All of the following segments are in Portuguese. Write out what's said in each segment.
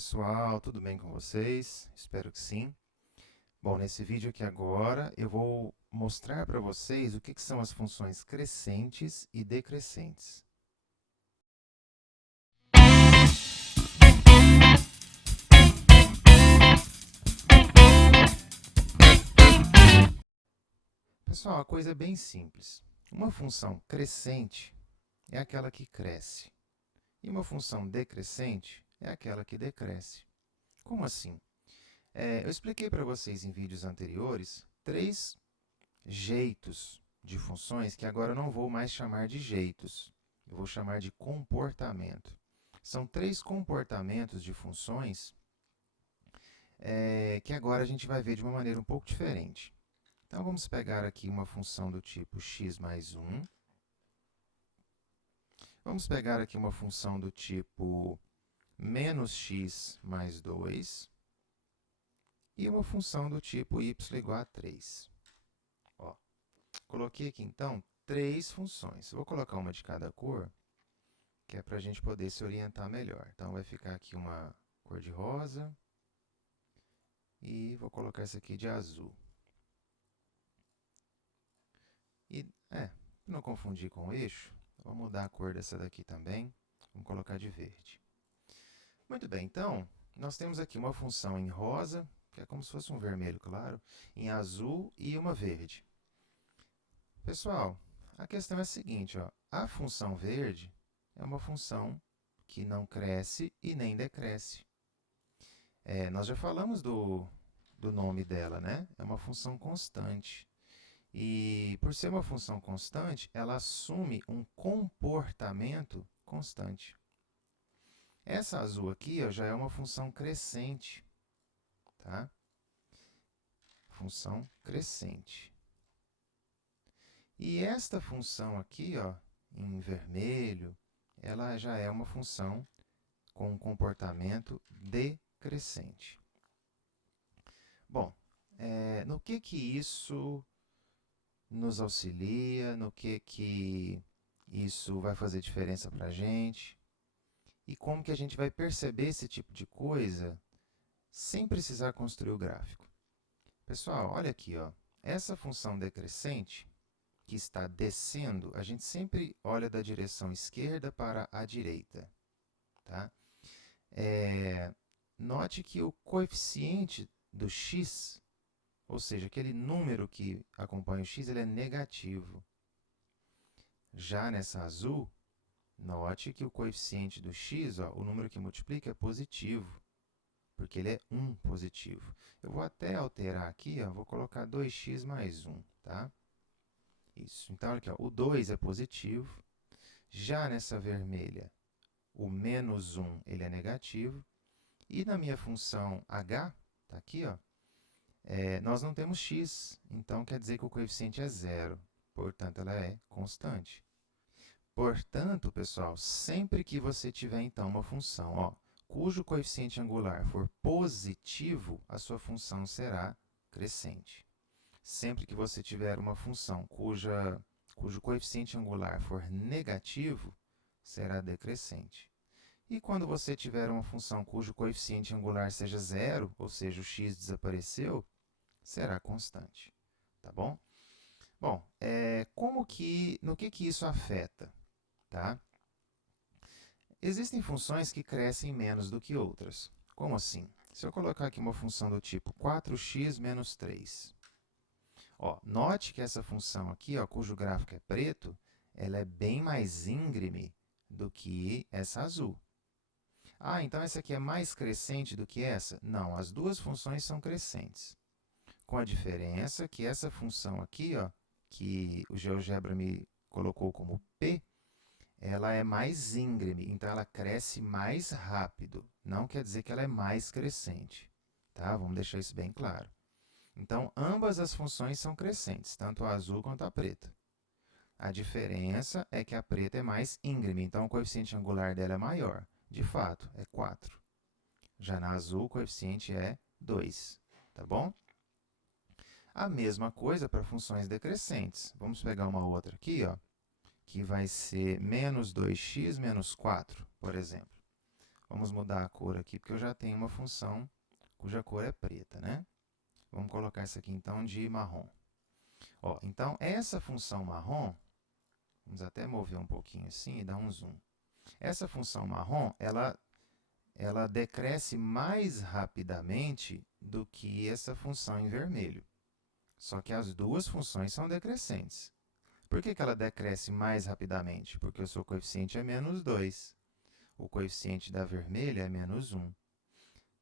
pessoal, tudo bem com vocês? Espero que sim. Bom, nesse vídeo aqui agora eu vou mostrar para vocês o que são as funções crescentes e decrescentes. Pessoal, a coisa é bem simples. Uma função crescente é aquela que cresce, e uma função decrescente é aquela que decresce. Como assim? Eu expliquei para vocês em vídeos anteriores três jeitos de funções que agora eu não vou mais chamar de jeitos, eu vou chamar de comportamento. São três comportamentos de funções que agora a gente vai ver de uma maneira um pouco diferente. Então, vamos pegar aqui uma função do tipo x mais 1. Vamos pegar aqui uma função do tipo menos x mais 2. E uma função do tipo y igual a 3. Ó, coloquei aqui, então, três funções. Vou colocar uma de cada cor, que é para a gente poder se orientar melhor. Então, vai ficar aqui uma cor de rosa e vou colocar essa aqui de azul. E, para não confundir com o eixo, vou mudar a cor dessa daqui também. Vamos colocar de verde. Muito bem, então, nós temos aqui uma função em rosa, que é como se fosse um vermelho claro, em azul e uma verde. Pessoal, a questão é a seguinte, ó, a função verde é uma função que não cresce e nem decresce. Nós já falamos do nome dela, né? É uma função constante. E, por ser uma função constante, ela assume um comportamento constante. Essa azul aqui, ó, já é uma função crescente, tá? Função crescente. E esta função aqui, ó, em vermelho, ela já é uma função com um comportamento decrescente. Bom, no que isso nos auxilia, no que isso vai fazer diferença para a gente e como que a gente vai perceber esse tipo de coisa sem precisar construir o gráfico. Pessoal, olha aqui, ó, essa função decrescente que está descendo, a gente sempre olha da direção esquerda para a direita. Tá? Note que o coeficiente do x, ou seja, aquele número que acompanha o x, ele é negativo. Já nessa azul, note que o coeficiente do x, ó, o número que multiplica, é positivo, porque ele é 1 positivo. Eu vou até alterar aqui, ó, vou colocar 2x mais 1. Tá? Isso. Então, olha aqui, ó, o 2 é positivo. Já nessa vermelha, o menos 1 ele é negativo. E na minha função h, está aqui, ó, nós não temos x, então quer dizer que o coeficiente é zero. Portanto, ela é constante. Portanto, pessoal, sempre que você tiver, então, uma função ó, cujo coeficiente angular for positivo, a sua função será crescente. Sempre que você tiver uma função cujo coeficiente angular for negativo, será decrescente. E quando você tiver uma função cujo coeficiente angular seja zero, ou seja, o x desapareceu, será constante. Tá bom? Bom, no que isso afeta? Tá? Existem funções que crescem menos do que outras. Como assim? Se eu colocar aqui uma função do tipo 4x menos 3. Ó, note que essa função aqui, ó, cujo gráfico é preto, ela é bem mais íngreme do que essa azul. Ah, então essa aqui é mais crescente do que essa? Não, as duas funções são crescentes. Com a diferença que essa função aqui, ó, que o GeoGebra me colocou como p, ela é mais íngreme, então ela cresce mais rápido. Não quer dizer que ela é mais crescente. Tá? Vamos deixar isso bem claro. Então, ambas as funções são crescentes, tanto a azul quanto a preta. A diferença é que a preta é mais íngreme, então o coeficiente angular dela é maior. De fato, é 4. Já na azul, o coeficiente é 2. Tá bom? A mesma coisa para funções decrescentes. Vamos pegar uma outra aqui, ó, que vai ser menos 2x menos 4, por exemplo. Vamos mudar a cor aqui, porque eu já tenho uma função cuja cor é preta, né? Vamos colocar essa aqui, então, de marrom. Ó, então, essa função marrom, vamos até mover um pouquinho assim e dar um zoom. Essa função marrom, ela decresce mais rapidamente do que essa função em vermelho. Só que as duas funções são decrescentes. Por que ela decresce mais rapidamente? Porque o seu coeficiente é menos 2. O coeficiente da vermelha é menos 1.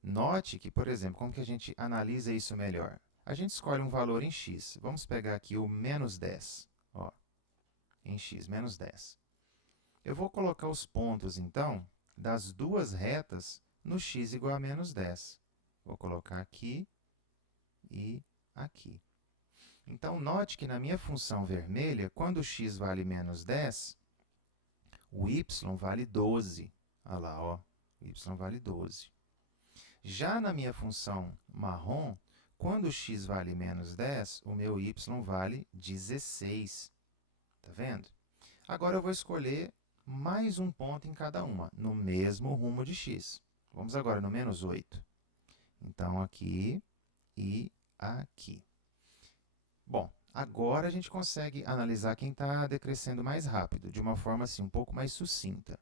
Note que, por exemplo, como que a gente analisa isso melhor? A gente escolhe um valor em x. Vamos pegar aqui o menos 10. Ó, em x, menos 10. Eu vou colocar os pontos, então, das duas retas no x igual a menos 10. Vou colocar aqui e aqui. Então, note que na minha função vermelha, quando o x vale menos 10, o y vale 12. Olha lá, ó, o y vale 12. Já na minha função marrom, quando o x vale menos 10, o meu y vale 16. Tá vendo? Agora eu vou escolher mais um ponto em cada uma, no mesmo rumo de x. Vamos agora no menos 8. Então, aqui e aqui. Bom, agora a gente consegue analisar quem está decrescendo mais rápido, de uma forma assim, um pouco mais sucinta.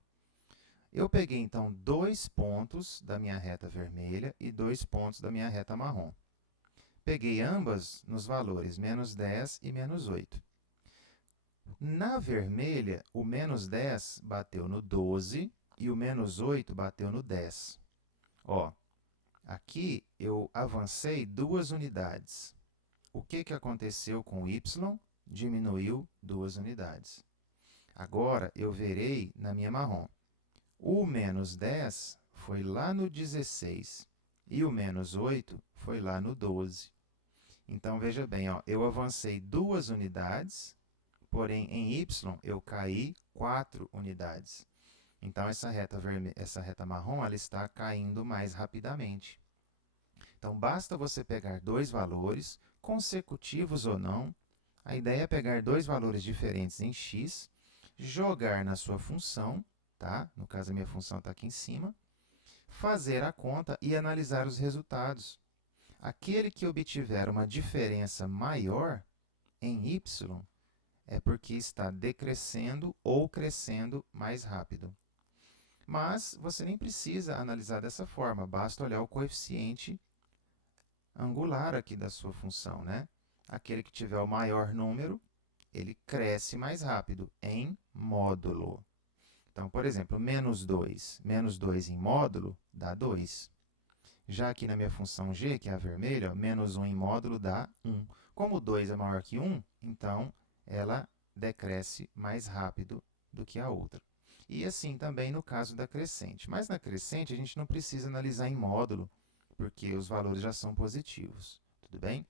Eu peguei, então, 2 pontos da minha reta vermelha e 2 pontos da minha reta marrom. Peguei ambas nos valores menos 10 e menos 8. Na vermelha, o menos 10 bateu no 12 e o menos 8 bateu no 10. Ó, aqui eu avancei 2 unidades. O que aconteceu com o y? Diminuiu 2 unidades. Agora, eu verei na minha marrom. O menos 10 foi lá no 16 e o menos 8 foi lá no 12. Então, veja bem, ó, eu avancei 2 unidades, porém, em y, eu caí 4 unidades. Então, essa reta marrom ela está caindo mais rapidamente. Então, basta você pegar 2 valores, consecutivos ou não. A ideia é pegar 2 valores diferentes em x, jogar na sua função, tá? No caso, a minha função está aqui em cima, fazer a conta e analisar os resultados. Aquele que obtiver uma diferença maior em y é porque está decrescendo ou crescendo mais rápido. Mas você nem precisa analisar dessa forma, basta olhar o coeficiente angular aqui da sua função, né? Aquele que tiver o maior número, ele cresce mais rápido em módulo. Então, por exemplo, menos 2 em módulo dá 2. Já aqui na minha função g, que é a vermelha, menos 1 em módulo dá 1. Como 2 é maior que 1, então ela decresce mais rápido do que a outra. E assim também no caso da crescente. Mas na crescente a gente não precisa analisar em módulo, porque os valores já são positivos. Tudo bem?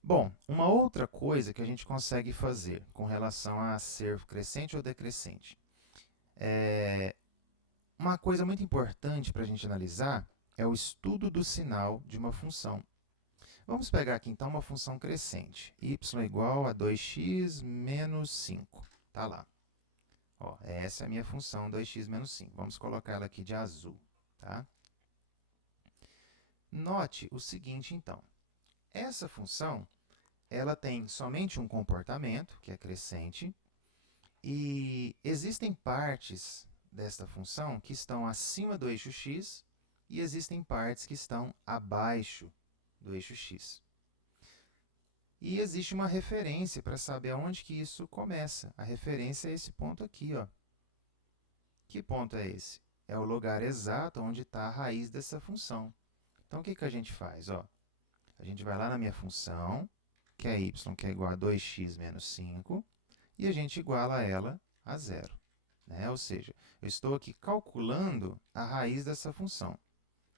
Bom, uma outra coisa que a gente consegue fazer com relação a ser crescente ou decrescente. Uma coisa muito importante para a gente analisar é o estudo do sinal de uma função. Vamos pegar aqui, então, uma função crescente. Y igual a 2x menos 5. Está lá. Ó, essa é a minha função 2x menos 5. Vamos colocar ela aqui de azul. Tá? Note o seguinte, então. Essa função ela tem somente um comportamento, que é crescente, e existem partes desta função que estão acima do eixo x e existem partes que estão abaixo do eixo x. E existe uma referência para saber aonde que isso começa. A referência é esse ponto aqui, ó. Que ponto é esse? É o lugar exato onde está a raiz dessa função. Então, o que a gente faz? Ó, a gente vai lá na minha função, que é y, que é igual a 2x menos 5, e a gente iguala ela a zero. Né? Ou seja, eu estou aqui calculando a raiz dessa função.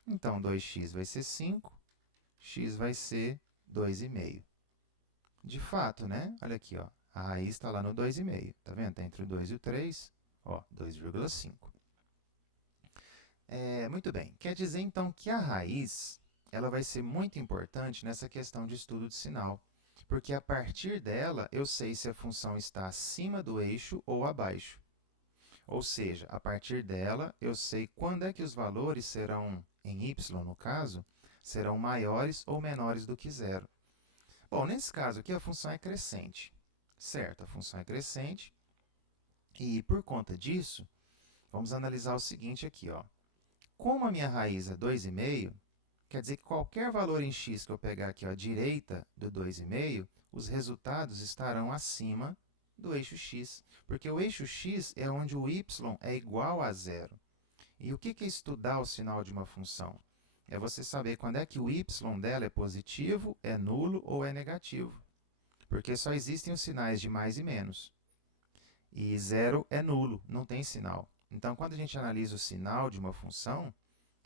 Então, 2x vai ser 5, x vai ser 2,5. De fato, né? Olha aqui, ó, a raiz está lá no 2,5. Está vendo? Está entre o 2 e o 3, ó, 2,5. Muito bem. Quer dizer, então, que a raiz ela vai ser muito importante nessa questão de estudo de sinal. Porque a partir dela, eu sei se a função está acima do eixo ou abaixo. Ou seja, a partir dela, eu sei quando é que os valores serão, em y no caso, serão maiores ou menores do que zero. Bom, nesse caso aqui, a função é crescente, certo? A função é crescente e, por conta disso, vamos analisar o seguinte aqui, ó. Como a minha raiz é 2,5, quer dizer que qualquer valor em x que eu pegar aqui ó, à direita do 2,5, os resultados estarão acima do eixo x, porque o eixo x é onde o y é igual a zero. E o que é estudar o sinal de uma função? É você saber quando é que o y dela é positivo, é nulo ou é negativo. Porque só existem os sinais de mais e menos. E zero é nulo, não tem sinal. Então, quando a gente analisa o sinal de uma função,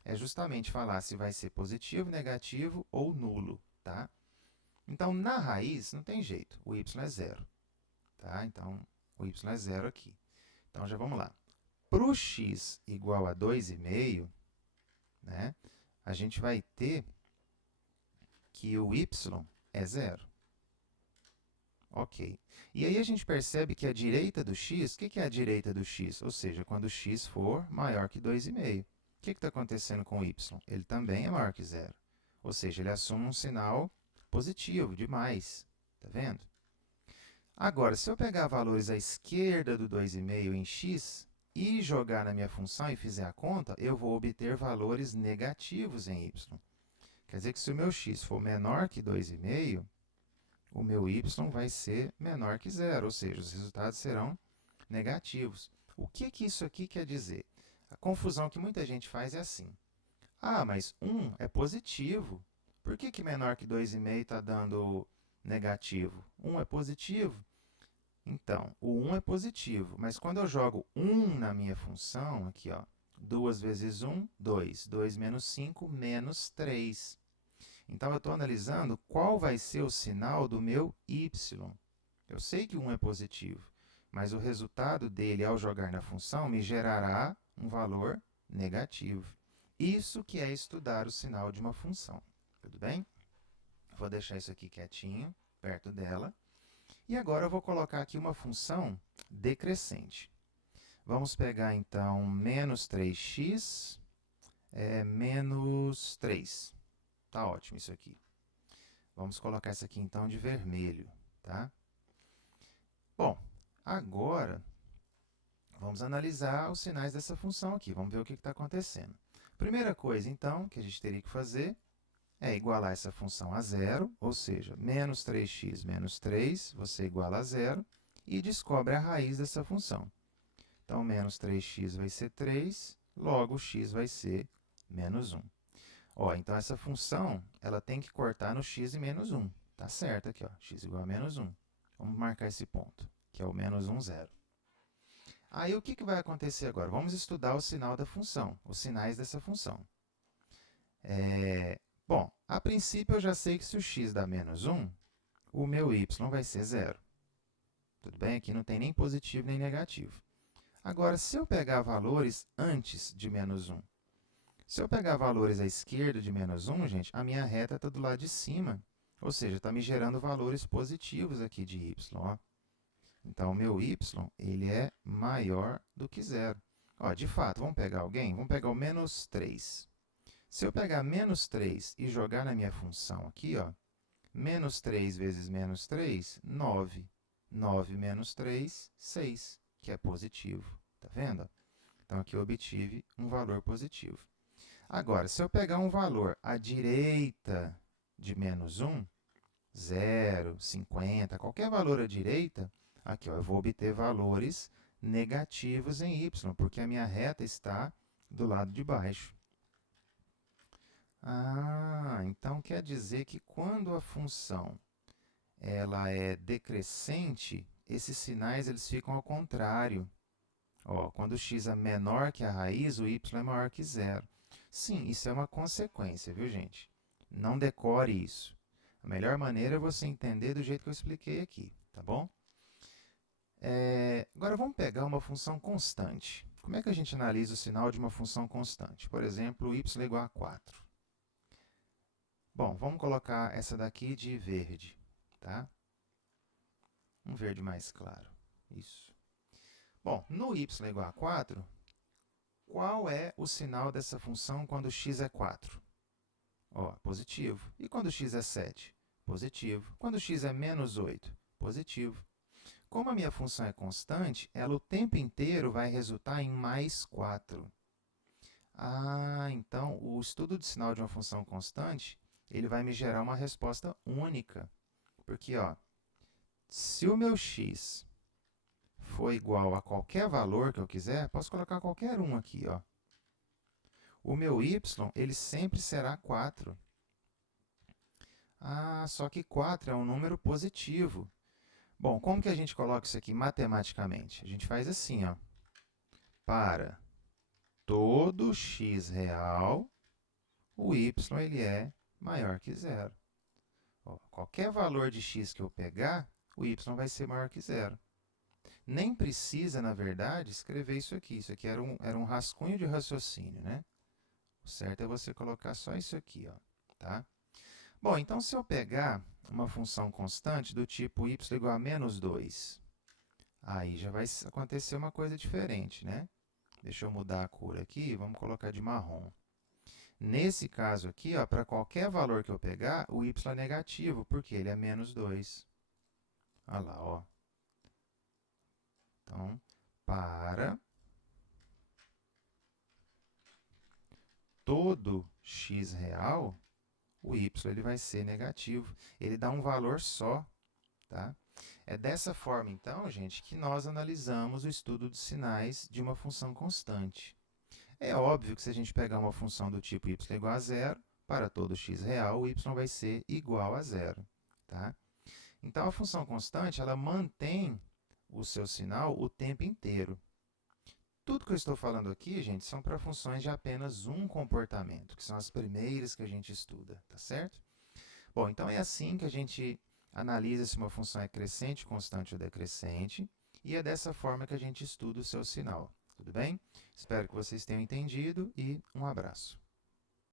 é justamente falar se vai ser positivo, negativo ou nulo, tá? Então, na raiz, não tem jeito, o y é zero, tá? Então, o y é zero aqui. Então, já vamos lá. Para o x igual a 2,5, né, a gente vai ter que o y é zero. Ok. E aí a gente percebe que a direita do x, o que é a direita do x? Ou seja, quando x for maior que 2,5. O que está acontecendo com o y? Ele também é maior que zero. Ou seja, ele assume um sinal positivo, de mais. Está vendo? Agora, se eu pegar valores à esquerda do 2,5 em x e jogar na minha função e fizer a conta, eu vou obter valores negativos em y. Quer dizer que se o meu x for menor que 2,5, o meu y vai ser menor que zero, ou seja, os resultados serão negativos. O que isso aqui quer dizer? A confusão que muita gente faz é assim. Ah, mas 1 é positivo. Por que menor que 2,5 está dando negativo? 1 é positivo. Então, o 1 é positivo, mas quando eu jogo 1 na minha função, aqui, ó, 2 vezes 1, 2. 2 menos 5, menos 3. Então, eu estou analisando qual vai ser o sinal do meu y. Eu sei que 1 é positivo, mas o resultado dele, ao jogar na função, me gerará um valor negativo. Isso que é estudar o sinal de uma função. Tudo bem? Vou deixar isso aqui quietinho, perto dela. E agora eu vou colocar aqui uma função decrescente. Vamos pegar, então, menos 3x menos 3. Tá ótimo isso aqui. Vamos colocar isso aqui, então, de vermelho, tá? Bom, agora vamos analisar os sinais dessa função aqui. Vamos ver o que está acontecendo. Primeira coisa, então, que a gente teria que fazer é igualar essa função a zero, ou seja, menos 3x menos 3, você iguala a zero, e descobre a raiz dessa função. Então, menos 3x vai ser 3, logo x vai ser menos 1. Ó, então, essa função ela tem que cortar no x e menos 1. Tá certo aqui, ó, x igual a menos 1. Vamos marcar esse ponto, que é o menos 1, 0. Aí, o que vai acontecer agora? Vamos estudar o sinal da função, os sinais dessa função. Bom, a princípio, eu já sei que se o x dá menos 1, o meu y vai ser 0. Tudo bem? Aqui não tem nem positivo nem negativo. Agora, se eu pegar valores antes de menos 1, se eu pegar valores à esquerda de menos 1, gente, a minha reta está do lado de cima. Ou seja, está me gerando valores positivos aqui de y. Ó. Então, o meu y ele é maior do que zero. Ó, de fato, vamos pegar alguém? Vamos pegar o menos 3. Se eu pegar menos 3 e jogar na minha função aqui, ó, menos 3 vezes menos 3, 9. 9 menos 3, 6, que é positivo. Está vendo? Então, aqui eu obtive um valor positivo. Agora, se eu pegar um valor à direita de menos 1, 0, 50, qualquer valor à direita, aqui ó, eu vou obter valores negativos em y, porque a minha reta está do lado de baixo. Ah, então quer dizer que quando a função ela é decrescente, esses sinais eles ficam ao contrário. Ó, quando o x é menor que a raiz, o y é maior que zero. Sim, isso é uma consequência, viu, gente? Não decore isso. A melhor maneira é você entender do jeito que eu expliquei aqui, tá bom? Agora, vamos pegar uma função constante. Como é que a gente analisa o sinal de uma função constante? Por exemplo, y igual a 4. Bom, vamos colocar essa daqui de verde, tá? Um verde mais claro. Isso. Bom, no y igual a 4, qual é o sinal dessa função quando x é 4? Ó, positivo. E quando x é 7? Positivo. Quando x é menos 8? Positivo. Como a minha função é constante, ela o tempo inteiro vai resultar em mais 4. Ah, então o estudo de sinal de uma função constante, ele vai me gerar uma resposta única. Porque, ó, se o meu x for igual a qualquer valor que eu quiser, posso colocar qualquer um aqui, ó. O meu y, ele sempre será 4. Ah, só que 4 é um número positivo. Bom, como que a gente coloca isso aqui matematicamente? A gente faz assim, ó. Para todo x real, o y ele é maior que zero. Ó, qualquer valor de x que eu pegar, o y vai ser maior que zero. Nem precisa, na verdade, escrever isso aqui. Isso aqui era um rascunho de raciocínio, né? O certo é você colocar só isso aqui, ó, tá? Bom, então se eu pegar uma função constante do tipo y igual a menos 2, aí já vai acontecer uma coisa diferente, né? Deixa eu mudar a cor aqui, vamos colocar de marrom. Nesse caso aqui, para qualquer valor que eu pegar, o y é negativo, porque ele é menos 2. Olha lá, ó. Então, para todo x real, o y ele vai ser negativo. Ele dá um valor só, tá? É dessa forma, então, gente, que nós analisamos o estudo de sinais de uma função constante. É óbvio que se a gente pegar uma função do tipo y igual a zero, para todo x real, o y vai ser igual a zero, tá? Então, a função constante, ela mantém o seu sinal o tempo inteiro. Tudo que eu estou falando aqui, gente, são para funções de apenas um comportamento, que são as primeiras que a gente estuda, tá certo? Bom, então é assim que a gente analisa se uma função é crescente, constante ou decrescente, e é dessa forma que a gente estuda o seu sinal, tudo bem? Espero que vocês tenham entendido e um abraço.